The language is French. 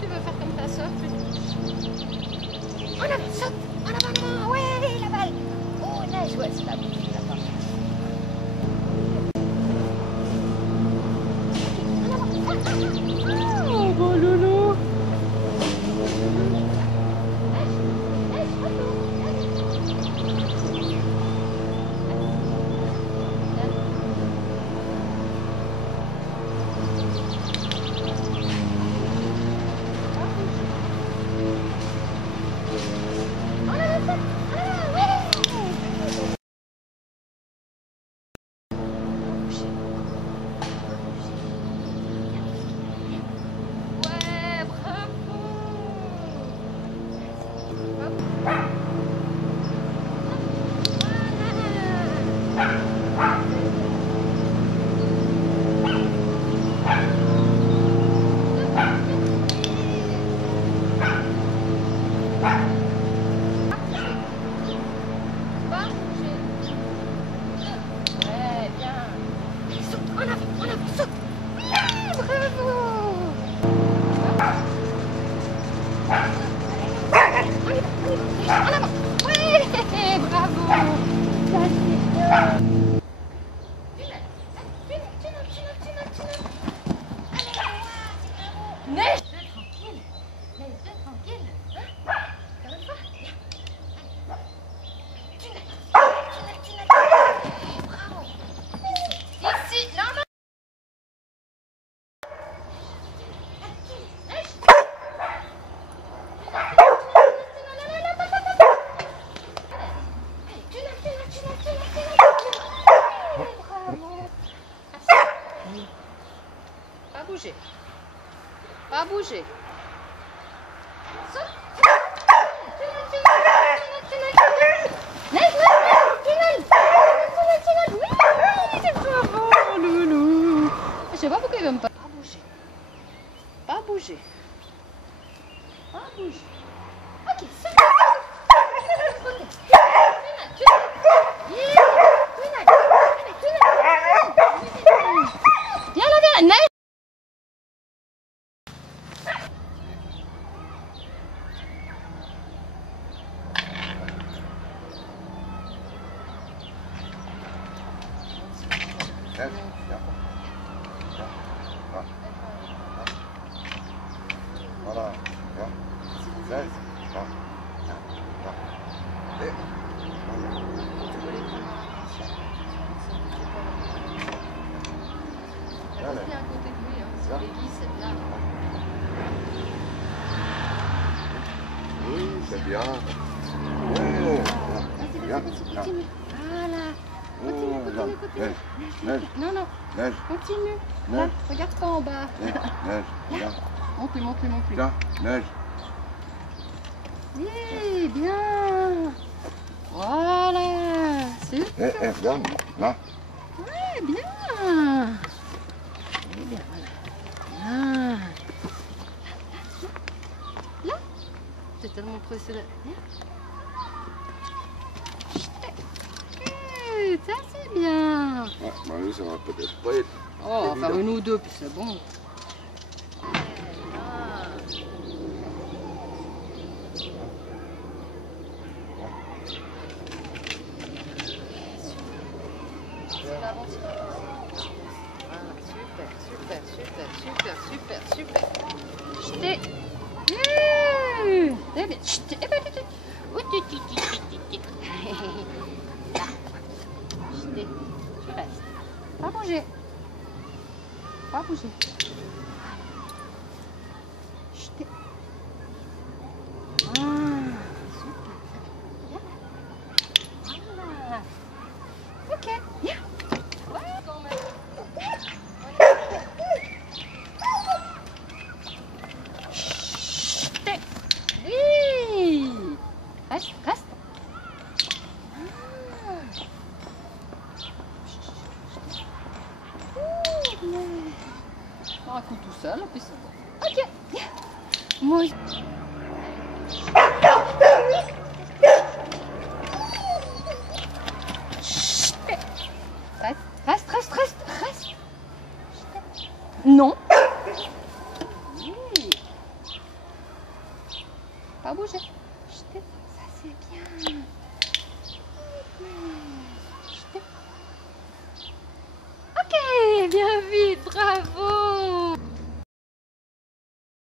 tu veux faire comme ta soeur, en avant, saute, en avant, ouais, la balle. Oh, nice, ouais, c'est la bouche, là-bas. Oh, bon loulou. Pas bouger. Je sais pas pourquoi il veut me pas bouger. Pas bouger. Pas bouger. Ok, c'est bon. Viens là, viens. Voilà. À côté de lui, hein. Sur l'église, c'est bien. Oui, c'est bien. Oui. Vas-y, continue. Voilà. Continue. Neige. Non, non. Neige. Continue. Neige. Là, regarde pas en bas. Neige. Bien. Monte-lui. Tiens, neige. Oui, bien. Voilà. Super. Regarde, là. Ouais, bien. Oui, bien, voilà. Bien. Là. T'es tellement pressé là. Ça c'est bien. Ah, Marie, ça va peut-être pas être. Oh, enfin une ou deux, puis c'est bon. Super. J'étais. Eh bien, tu restes. Pas bouger. J'étais. Super. Voilà. Ok, viens. Oui. Reste. Un coup tout seul, puis c'est bon. Ok, viens. Moi. Chut. Non. Oui. Pas bouger.